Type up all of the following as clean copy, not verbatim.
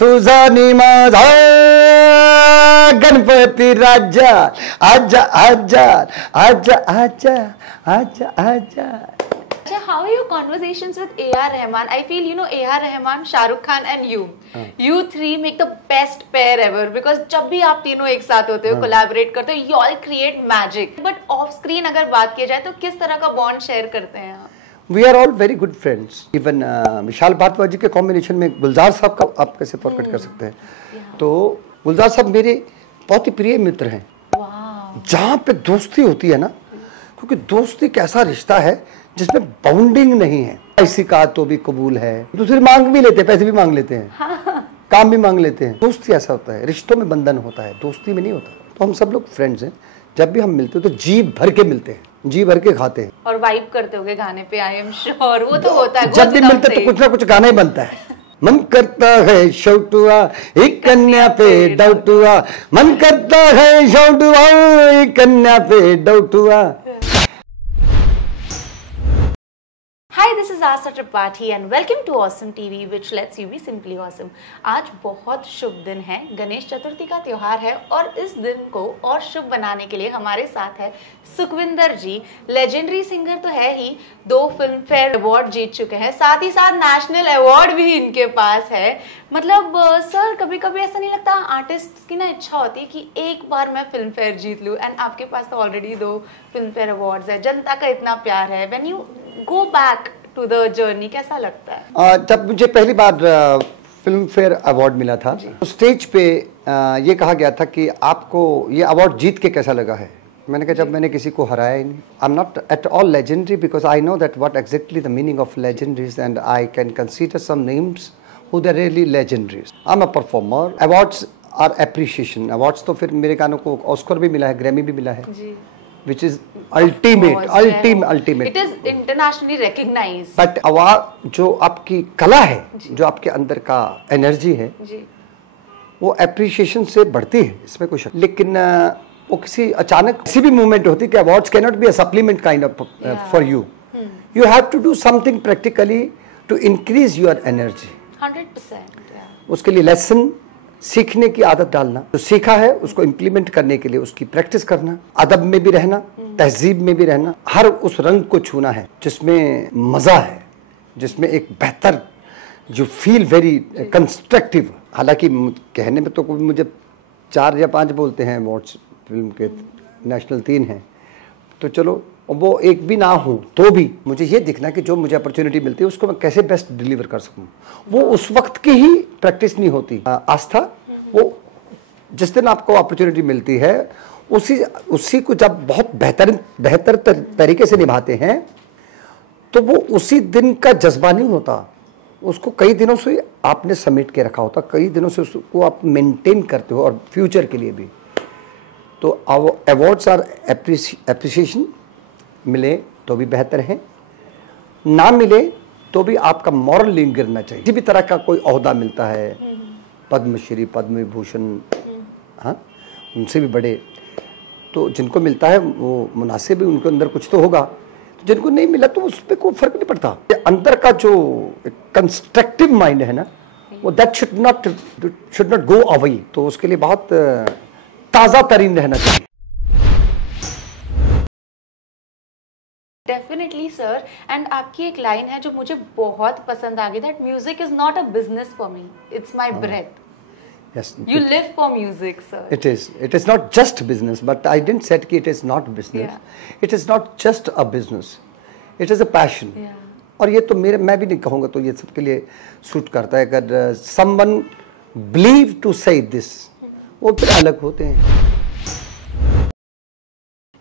तुझा नी माझा गणपती राजा आजा आजा आजा आजा आजा आजा. How are your conversations with A.R. Rahman? I feel, A.R. Rahman, Shah Rukh Khan and you three make the best pair ever because जब भी आप तीनों एक साथ होते हो, collaborate करते हो, you all create magic. But off screen अगर बात की जाए तो किस तरह का bond share करते हैं आप? We are all very good friends. Even विशाल भारद्वाज जी के कॉम्बिनेशन में गुलजार साहब का आप कैसे फॉरगेट कर सकते हैं? तो गुलजार साहब मेरे बहुत ही प्रिय मित्र हैं. जहाँ पे दोस्ती होती है ना, क्योंकि दोस्ती एक ऐसा रिश्ता है जिसमें बाउंडिंग नहीं है. ऐसी कहा तो भी कबूल है, दूसरी मांग भी लेते हैं, पैसे भी मांग लेते हैं, काम भी मांग लेते हैं. दोस्ती ऐसा होता है, रिश्तों में बंधन होता है, दोस्ती में नहीं होता. तो हम सब लोग फ्रेंड्स हैं. जब भी हम मिलते हैं तो जी भर के मिलते हैं, जी भर के खाते हैं और वाइब करते होगे गाने पे. आई एम श्योर वो तो होता है. जब भी मिलते तो कुछ ना कुछ गाना ही बनता है. मन करता है शौटुआ एक कन्या पे डाउटुआ, मन करता है शौटुआ एक कन्या पे डाउटुआ. Hi, this is Asa Tripathi and welcome to Awesome TV, which lets you be simply awesome. आज बहुत शुभ दिन है, गणेश चतुर्थी का त्योहार है और इस दिन को और शुभ बनाने के लिए हमारे साथ है सुखविंदर जी. लेजेंडरी सिंगर तो है ही, 2 फिल्म फेयर अवार्ड जीत चुके हैं, साथ ही साथ नेशनल अवार्ड भी इनके पास है. मतलब सर कभी कभी ऐसा नहीं लगता आर्टिस्ट की ना इच्छा होती है कि एक बार मैं फिल्म फेयर जीत लूँ, एंड आपके पास तो ऑलरेडी 2 फिल्म फेयर अवार्ड्स है, जनता का इतना प्यार है. When you go back to the journey कैसा लगता है? जब मुझे पहली बार फिल्म फेयर अवार्ड मिला था तो स्टेज पे ये कहा गया था कि आपको ये अवार्ड जीत के कैसा लगा है. मैंने कहा जब मैंने किसी को हराया ही नहीं. I am not at all legendary because I know that what exactly the meaning of legendaries and I can consider some names who they really legendaries. I am a performer. Awards are appreciation. Awards तो फिर मेरे गानों को Oscar भी मिला है, Grammy भी मिला है, which is ultimate. It is internationally recognized. But आवाज जो आपकी कला है, जो आपके अंदर का एनर्जी है, वो एप्रिशिएशन से बढ़ती है, इसमें कोई शक. लेकिन वो किसी अचानक किसी भी मूवमेंट होती है कि awards can not be a supplement kind of for you. You have to do something practically to increase your energy. 100%. उसके लिए लेसन सीखने की आदत डालना, जो सीखा है उसको इम्प्लीमेंट करने के लिए उसकी प्रैक्टिस करना, अदब में भी रहना, तहजीब में भी रहना, हर उस रंग को छूना है जिसमें मजा है, जिसमें एक बेहतर जो फील वेरी कंस्ट्रक्टिव. हालांकि कहने में तो कोई मुझे 4 या 5 बोलते हैं अवार्ड्स, फिल्म के नेशनल 3 हैं, तो चलो वो एक भी ना हो तो भी मुझे ये दिखना कि जो मुझे अपॉर्चुनिटी मिलती है उसको मैं कैसे बेस्ट डिलीवर कर सकूं. वो उस वक्त की ही प्रैक्टिस नहीं होती. आस्था वो जिस दिन आपको अपॉर्चुनिटी मिलती है उसी को जब बहुत बेहतर तरीके से निभाते हैं तो वो उसी दिन का जज्बा नहीं होता. उसको कई दिनों से आपने समेट के रखा होता, कई दिनों से उसको आप मेंटेन करते हो और फ्यूचर के लिए भी. तो अवार्ड्स आर एप्रिसिएशन. मिले तो भी बेहतर है, ना मिले तो भी आपका मॉरल नहीं गिरना चाहिए. किसी भी तरह का कोई ओहदा मिलता है, पद्मश्री, पद्म विभूषण, हाँ, उनसे भी बड़े, तो जिनको मिलता है वो मुनासिब है, उनके अंदर कुछ तो होगा. तो जिनको नहीं मिला तो उस पर कोई फर्क नहीं पड़ता. अंदर का जो कंस्ट्रक्टिव माइंड है ना, वो that should not go away. तो उसके लिए बहुत ताज़ा तरीन रहना चाहिए. Definitely sir. एंड आपकी एक लाइन है जो मुझे बहुत पसंद आ गई, that music is not a business for me, it's my breath. Yes, you live for music, sir. It is not just business, but I didn't say कि it is not business. It is not just a business, it is a passion. और ये तो मैं भी नहीं कहूँगा तो ये सबके लिए सूट करता है. अगर someone believe to say this, वो फिर अलग होते हैं.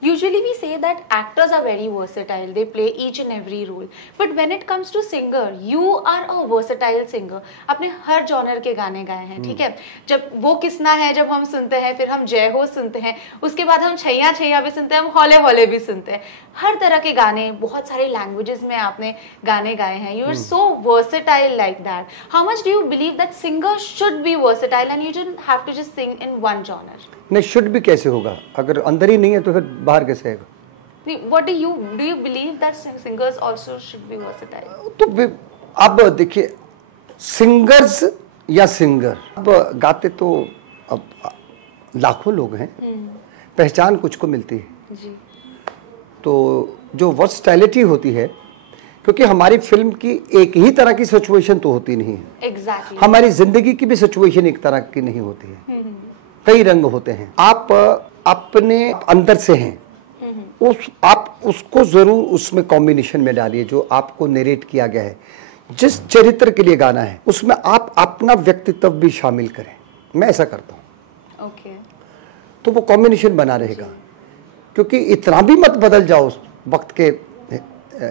Usually we say that actors are very versatile, they play each and every role. But when it comes to singer, you are a versatile singer. आपने हर genre के गाने गाए हैं, ठीक है. जब वो किसना है जब हम सुनते हैं, फिर हम जय हो सुनते हैं, उसके बाद हम छैया छैया भी सुनते हैं, हम हौले हौले भी सुनते हैं. हर तरह के गाने, बहुत सारे लैंग्वेजेस में आपने गाने गाए हैं. You are so versatile like that. How much do you believe that singers should be versatile and you don't have to just sing in one genre? नहीं, शुड भी कैसे होगा, अगर अंदर ही नहीं है तो फिर बाहर कैसे आएगा. What do you believe that singers also should be versatile? तो अब देखिए, सिंगर्स या सिंगर। अब गाते तो अब लाखों लोग हैं, पहचान कुछ को मिलती है जी। तो जो वर्सटैलिटी होती है, क्योंकि हमारी फिल्म की एक ही तरह की सिचुएशन तो होती नहीं है। एग्जैक्टली। हमारी जिंदगी की भी सिचुएशन एक तरह की नहीं होती है, कई रंग होते हैं। आप अपने अंदर से हैं, आप उसको जरूर उसमें कॉम्बिनेशन में डालिए जो आपको नरेट किया गया है। जिस चरित्र के लिए गाना है उसमें आप अपना व्यक्तित्व भी शामिल करें। मैं ऐसा करता हूँ। ओके। तो वो कॉम्बिनेशन बना रहेगा, क्योंकि इतना भी मत बदल जाओ उस वक्त के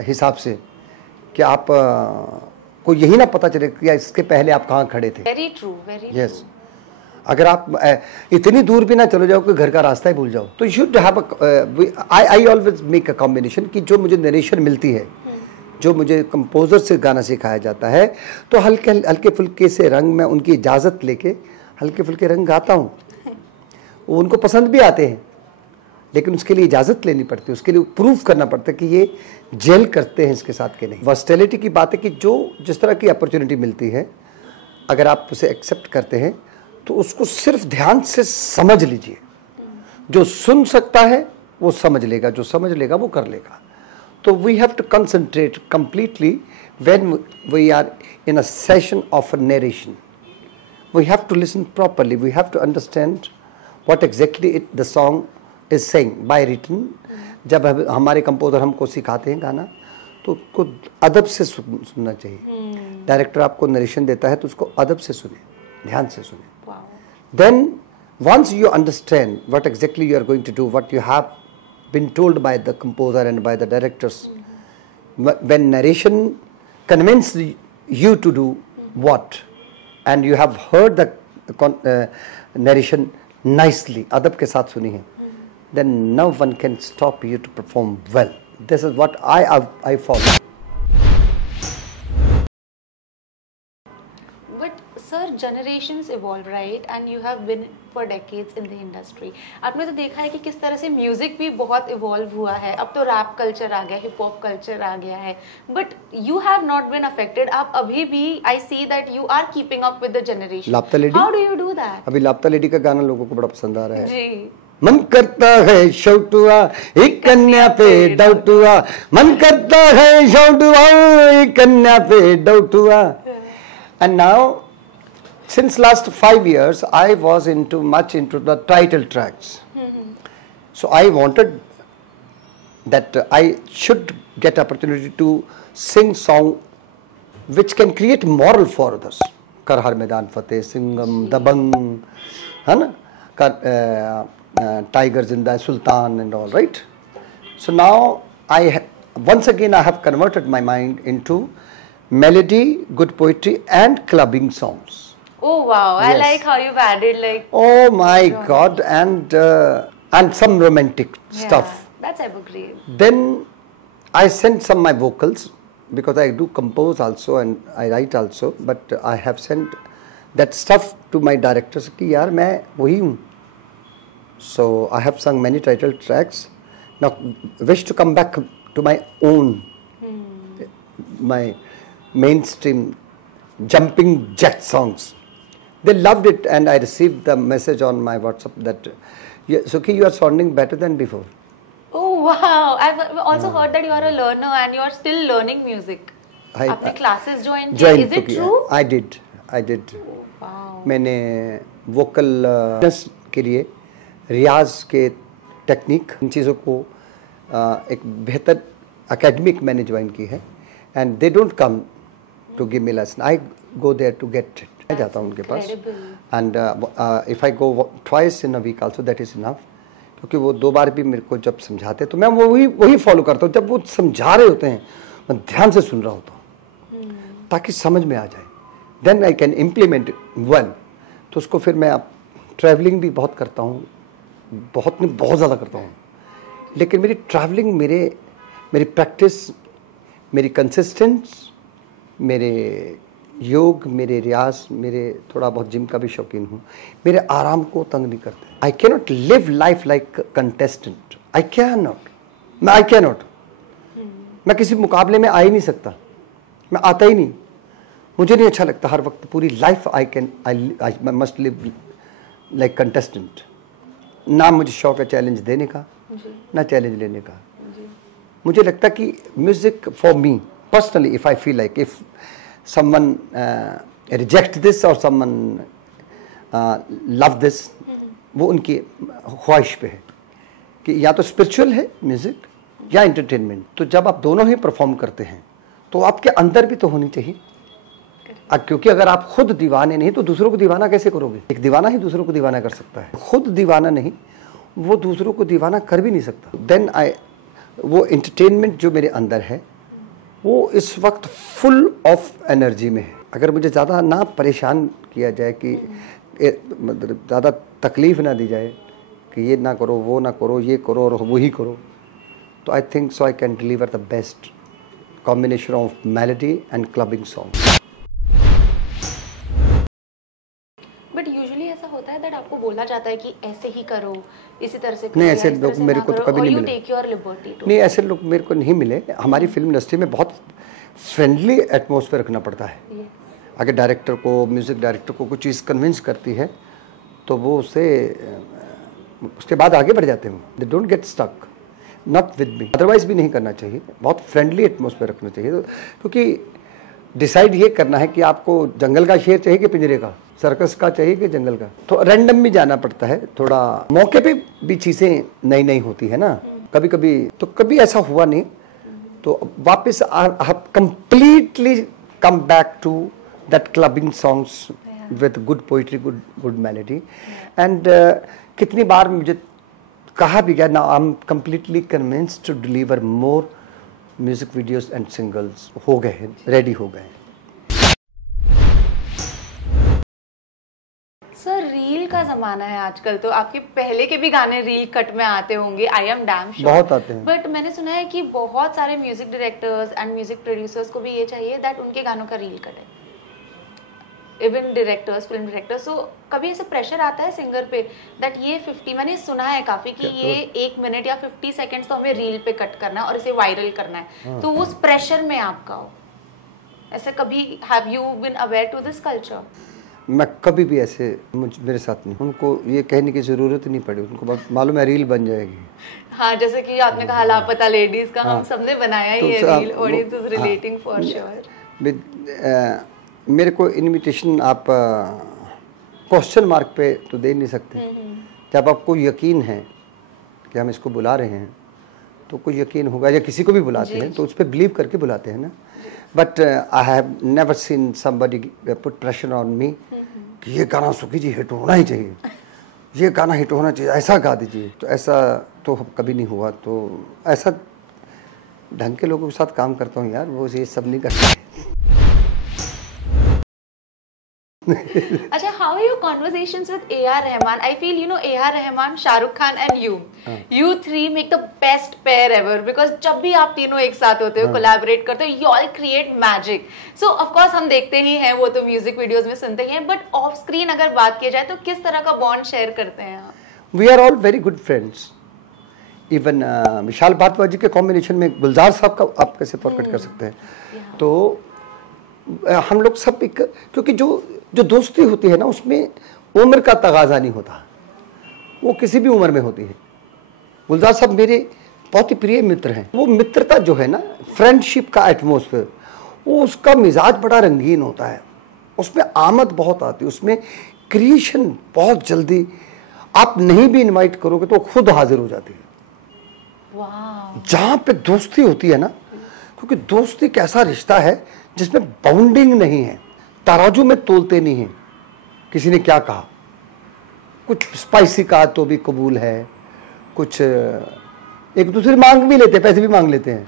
हिसाब से कि आप को यही ना पता चले कि इसके पहले आप कहाँ खड़े थे। Very true, very true. Yes, अगर आप इतनी दूर भी ना चले जाओ कि घर का रास्ता ही भूल जाओ, तो you should have I always make a combination कि जो मुझे नरेशन मिलती है, जो मुझे कंपोजर से गाना सिखाया जाता है, तो हल्के हल्के फुल्के से रंग में उनकी इजाज़त लेके हल्के फुल्के रंग गाता हूँ। वो उनको पसंद भी आते हैं, लेकिन उसके लिए इजाज़त लेनी पड़ती है, उसके लिए प्रूफ करना पड़ता है कि ये जेल करते हैं इसके साथ के नहीं। वर्सटैलिटी की बात है कि जो जिस तरह की अपॉर्चुनिटी मिलती है, अगर आप उसे एक्सेप्ट करते हैं तो उसको सिर्फ ध्यान से समझ लीजिए। जो सुन सकता है वो समझ लेगा, जो समझ लेगा वो कर लेगा। तो we have to concentrate completely when we are in a session of a narration. We have to listen properly, we have to understand what exactly it the song is saying by written. जब हमारे composer हमको सिखाते हैं गाना, तो उसको अदब से सुनना चाहिए। डायरेक्टर आपको नरेशन देता है तो उसको अदब से सुने, ध्यान से सुने। Then once you understand what exactly you are going to do, what you have been told by the composer and by the directors, when narration convinces you to do what, and you have heard the narration nicely, adab ke sath suni hai, then no one can stop you to perform well. This is what I follow. Sir, generations evolve, right? And you have been for decades in the industry. आपने तो देखा है कि किस तरह से music भी बहुत इवॉल्व हुआ है। अब तो रैप कल्चर आ गया, हिप हॉप कल्चर आ गया है, but you have not been affected. आप अभी भी, I see that you are keeping up with the generation. Laapataa lady, how do you do that? अभी लापता लेडी का गाना लोगों को बड़ा पसंद आ रहा है जी। मन करता है शौटुआ एक कन्या पे डाउटुआ, मन करता है शौटुआ एक कन्या पे डाउटुआ। And now since last 5 years I was much into the title tracks. So I wanted that I should get opportunity to sing song which can create moral for others. Kar Har Maidan Fateh, Singham, Dabang, है ना, Tiger Zinda, Sultan and all, right? So now once again I have converted my mind into melody, good poetry and clubbing songs. Oh wow, Yes. I like how you've added like, Oh my God, and some romantic stuff. That's evergreen. Then I sent some my vocals, because I do compose also and I write also, but I have sent that stuff to my directors कि यार मैं वही हूँ. So I have sung many title tracks. Now wish to come back to my own, my mainstream jumping jack songs. They loved it, and I received the message on my WhatsApp that, Sukhi, you are sounding better than before. Oh wow! I've also heard that you are a learner and you are still learning music. आपने classes join किया? Is it true? I did. Wow. मैंने vocal के लिए रियाज के technique, इन चीज़ों को एक बेहतर एकेडमिक मैंने ज्वाइन की है, and they don't come to give me lesson. I go there to get it. मैं जाता हूँ उनके पास, and if I go twice in a week also, that is enough. क्योंकि वो 2 बार भी मेरे को जब समझाते तो मैं वही फॉलो करता हूँ। जब वो समझा रहे होते हैं मैं ध्यान से सुन रहा होता हूँ ताकि समझ में आ जाए, then I can implement it well. तो उसको फिर मैं अब ट्रैवलिंग भी बहुत करता हूँ, बहुत ज़्यादा करता हूँ, लेकिन मेरी ट्रैवलिंग, मेरी प्रैक्टिस, मेरी कंसिस्टेंस, मेरे योग, मेरे रियाज, मेरे थोड़ा बहुत जिम का भी शौकीन हूँ, मेरे आराम को तंग नहीं करते। I can not live life like contestant, I can not. मैं किसी मुकाबले में आ ही नहीं सकता, मैं आता ही नहीं। मुझे नहीं अच्छा लगता हर वक्त पूरी life I must live like contestant. ना मुझे शौक है चैलेंज देने का, ना चैलेंज लेने का। मुझे लगता कि music for me personally, if I feel like if someone reject this और समवन लव दिस, वो उनकी ख्वाहिश पे है कि या तो स्पिरिचुअल है म्यूजिक या एंटरटेनमेंट। तो जब आप दोनों ही परफॉर्म करते हैं तो आपके अंदर भी तो होनी चाहिए। क्योंकि अगर आप खुद दीवाने नहीं तो दूसरों को दीवाना कैसे करोगे? एक दीवाना ही दूसरों को दीवाना कर सकता है, खुद दीवाना नहीं वो दूसरों को दीवाना कर भी नहीं सकता। देन वो एंटरटेनमेंट जो मेरे अंदर है वो इस वक्त फुल ऑफ एनर्जी में है। अगर मुझे ज़्यादा ना परेशान किया जाए कि मतलब ज़्यादा तकलीफ ना दी जाए कि ये ना करो, वो ना करो, ये करो और वही करो, तो I think so I can deliver the best combination of melody and clubbing song. But usually ऐसा होता है दैट आपको बोला जाता है कि ऐसे ही करो, इसी तरह से करो, नहीं, ऐसे लोग मेरे को तो कभी नहीं मिले। नहीं, ऐसे लोग मेरे को नहीं मिले। हमारी फिल्म इंडस्ट्री में बहुत फ्रेंडली एटमॉस्फेयर रखना पड़ता है। अगर डायरेक्टर को, म्यूजिक डायरेक्टर को कोई चीज़ कन्विंस करती है तो वो उसके बाद आगे बढ़ जाते हैं। They don't get stuck, not with me. Otherwise भी नहीं करना चाहिए, बहुत फ्रेंडली एटमॉस्फेयर रखना चाहिए। क्योंकि डिसाइड ये करना है कि आपको जंगल का शेर चाहिए कि पिंजरे का, सर्कस का चाहिए कि जंगल का। तो रैंडम भी जाना पड़ता है, थोड़ा मौके पे भी चीज़ें नई नई होती है ना कभी कभी। तो कभी ऐसा हुआ नहीं, तो वापस आप completely come back to that clubbing songs with good poetry, good melody. And कितनी बार मुझे कहा भी गया, ना I am completely convinced to deliver more music videos and singles. हो गए हैं, रेडी हो गए हैं। सर रील का जमाना है आजकल, तो आपके पहले के भी गाने रील कट में आते होंगे, आई एम डैम श्योर। बहुत आते हैं। बट मैंने सुना है कि बहुत सारे music directors and music producers को भी ये चाहिए दैट उनके गानों का रील कट है, इवन डायरेक्टर्स, फिल्म डायरेक्टर्स। सो कभी ऐसे प्रेशर आता है सिंगर पे दैट ये 50, मैंने सुना है काफी कि ये 1 मिनट या 50 सेकेंड्स तो हमें रील पे कट करना है और इसे वायरल करना है, तो उस प्रेशर में आपका हो, ऐसे कभी have you been aware to this culture? मैं कभी भी ऐसे मेरे साथ नहीं, उनको ये कहने की ज़रूरत नहीं पड़ी, उनको मालूम है रील बन जाएगी। हाँ, जैसे कि आपने कहा लापता लेडीज का, हम सबने बनाया ही है reel, audience is relating for sure. मेरे को इनविटेशन आप क्वेश्चन मार्क पे तो दे नहीं सकते। जब आपको यकीन है कि हम इसको बुला रहे हैं तो कोई यकीन होगा, या किसी को भी बुलाते हैं तो उस पर बिलीव करके बुलाते हैं ना। But I have never seen somebody put pressure on me कि ये गाना सुखी जी हिट होना ही चाहिए, ये गाना हिट होना चाहिए, ऐसा गा दीजिए। तो ऐसा तो कभी नहीं हुआ। तो ऐसा ढंग के लोगों के साथ काम करता हूँ यार, वो ये सब नहीं करते। अच्छा, how are your conversations with A.R. Rahman? I feel, you know, A.R. Rahman, Shahrukh Khan and you three make the best pair ever, because जब भी आप तीनों एक साथ होते हो, collaborate करते हो, you all create magic. So of course हम देखते ही हैं, वो तो म्यूजिक वीडियोस में सुनते ही हैं, बट ऑफ स्क्रीन अगर बात की जाए तो किस तरह का बॉन्ड शेयर करते हैं आप? We are all very good friends. Even Vishal Bhardwaj ji के कॉम्बिनेशन में गुलजार साहब का आप कैसे फॉरगेट कर सकते हैं। तो हम लोग सब एक, क्योंकि जो दोस्ती होती है ना उसमें उम्र का तगाजा नहीं होता, वो किसी भी उम्र में होती है। गुलजार साहब मेरे बहुत ही प्रिय मित्र हैं। वो मित्रता जो है ना, फ्रेंडशिप का एटमॉस्फेयर, वो उसका मिजाज बड़ा रंगीन होता है, उसमें आमद बहुत आती है, उसमें क्रिएशन बहुत जल्दी, आप नहीं भी इनवाइट करोगे तो खुद हाजिर हो जाती है। जहाँ पे दोस्ती होती है ना, क्योंकि दोस्ती एक ऐसा रिश्ता है जिसमें बाउंडिंग नहीं है, तराजू में तोलते नहीं हैं। किसी ने क्या कहा, कुछ स्पाइसी कहा तो भी कबूल है, कुछ एक दूसरे मांग भी लेते हैं, पैसे भी मांग लेते हैं,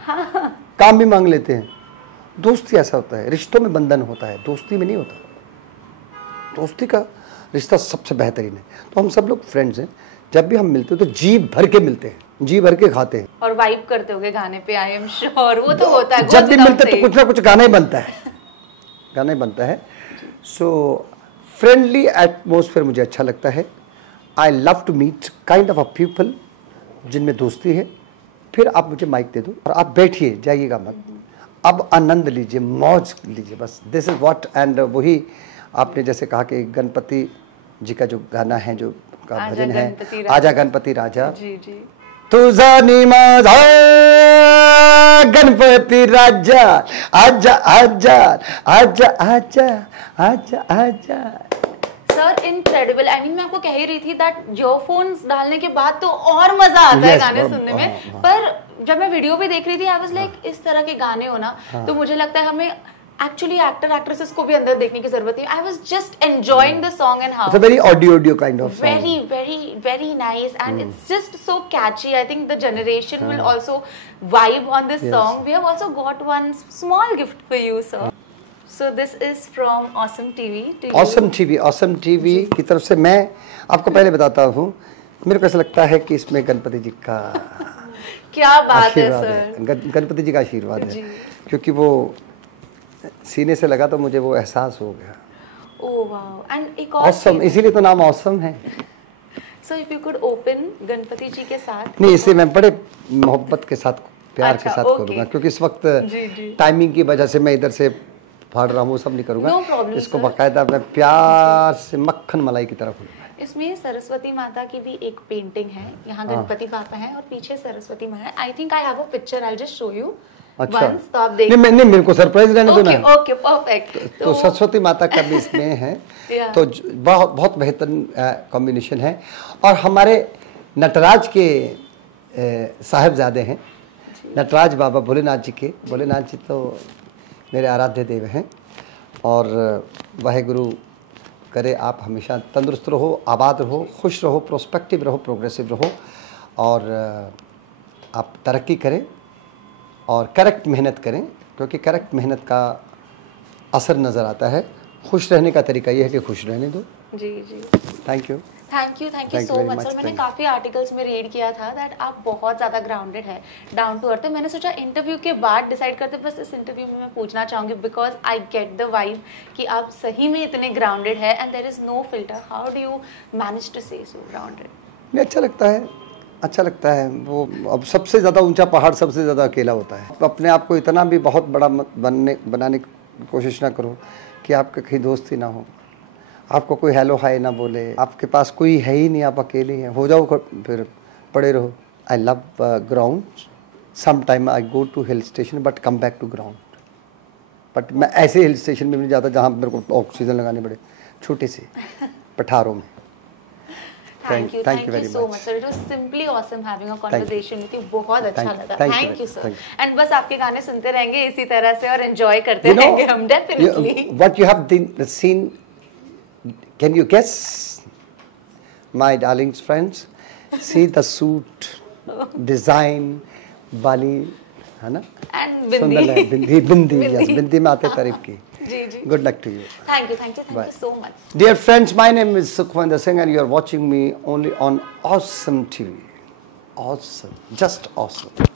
काम भी मांग लेते हैं। दोस्ती ऐसा होता है, रिश्तों में बंधन होता है, दोस्ती में नहीं होता। दोस्ती का रिश्ता सबसे बेहतरीन है। तो हम सब लोग फ्रेंड्स हैं, जब भी हम मिलते हैं तो जी भर के मिलते हैं, जी भर के खाते हैं और वाइब करते होगे गाने पे, आई एम श्योर। वो तो होता है, जब भी मिलते तो कुछ ना कुछ गाना ही बनता है, गाना ही बनता है। सो फ्रेंडली एटमॉस्फेयर मुझे अच्छा लगता है। I love to meet kind of a people जिनमें दोस्ती है। फिर आप मुझे माइक दे दो और आप बैठिए, जाइएगा मत, अब आनंद लीजिए, मौज लीजिए, बस दिस इज व्हाट। एंड वही आपने जैसे कहा कि गणपति जी का जो गाना है, जो का भजन है, आजा गणपति राजा, जी जी, तुझा निमाजा गणपति राजा, आजा आजा आजा आजा आजा आजा। Sir incredible. आई मीन मैं आपको कह ही रही थी दैट ईयरफोन्स डालने के बाद तो और मजा आता है गाने सुनने में। पर जब मैं वीडियो भी देख रही थी, आई वाज लाइक इस तरह के गाने हो ना, तो मुझे लगता है हमें एक्चुअली एक्टर एक्ट्रेसेस को भी अंदर देखने की जरूरत है। I was just enjoying the song and how it's a very audio kind of song, very nice, and it's just so catchy. I think the generation will also vibe on this song. We have also got one small gift for you, sir. So this is from Awesome TV to you. Awesome TV की तरफ से मैं आपको पहले बताता हूँ, मेरे को ऐसा लगता है कि इसमें गणपति जी का क्या बात है सर, गणपति जी का आशीर्वाद है, क्योंकि वो सीने से लगा तो मुझे वो एहसास हो गया। Oh wow. एंड एक और ऑसम, इसीलिए तो नाम ऑसम है। So if you could open Ganpati ji के साथ। नहीं, इसे मैं बड़े मोहब्बत के साथ, प्यार के साथ करूंगा, क्योंकि इस वक्त टाइमिंग की वजह से मैं इधर से फाड़ रहा हूँ, सब नहीं करूंगा। इसको बाकायदा मैं प्यार से मक्खन मलाई की तरफ हूँ। इसमें सरस्वती माता की भी एक पेंटिंग है, यहाँ गणपति पापा है और पीछे सरस्वती माँ है। I think I have a picture, I just show you once, तो आप देख। नहीं, मेरे को सरप्राइज रहने दो ना। Okay perfect. तो सरस्वती माता का भी इसमें है, तो बहुत बेहतरीन कॉम्बिनेशन है। और हमारे नटराज के साहिबजादे हैं, नटराज बाबा भोलेनाथ जी के। भोलेनाथ जी तो मेरे आराध्य देव हैं, और वाहे गुरु करे आप हमेशा तंदुरुस्त रहो, आबाद रहो, खुश रहो, प्रोस्पेक्टिव रहो, प्रोग्रेसिव रहो, और आप तरक्की करें और करेक्ट मेहनत करें, क्योंकि करेक्ट मेहनत का असर नज़र आता है। खुश रहने का तरीका ये है कि खुश रहने दो। जी जी, thank you so much sir. मैंने काफ़ी आर्टिकल्स में रीड किया था दैट आप बहुत ज़्यादा ग्राउंडेड है, डाउन टू अर्थ है। मैंने सोचा इंटरव्यू के बाद डिसाइड करते, बस इस इंटरव्यू में मैं पूछना चाहूँगी, because I get the vibe कि आप सही में इतने ग्राउंडेड है and there is no filter. How do you manage to say so grounded? नहीं, अच्छा लगता है वो। अब सबसे ज़्यादा ऊंचा पहाड़ सबसे ज़्यादा अकेला होता है। अपने आप को इतना भी बहुत बड़ा बनाने की कोशिश ना करो कि आपके कहीं दोस्त ही ना हो, आपको कोई हेलो हाय ना बोले, आपके पास कोई है ही नहीं, आप अकेले हैं, हो जाओ फिर पड़े रहो। I love ground. Some time I go to hill station but come back to ground. But मैं ऐसे हिल स्टेशन में नहीं जाता जहाँ मेरे को ऑक्सीजन लगाने पड़े, छोटे से पठारों में। Thank you so much sir. It was simply awesome having a conversation with you. बहुत अच्छा लगा। Thank you sir. And बस आपके गाने सुनते रहेंगे इसी तरह से और enjoy करते रहेंगे हम definitely. What you have seen, can you guess, my darlings friends? See the suit, design, बाली, है ना? And बिंदी। बिंदी में आते तारीफ की। Good luck to you. Thank you so much. Dear friends, my name is Sukhwinder Singh and you are watching me only on Awesome TV. Awesome, just awesome.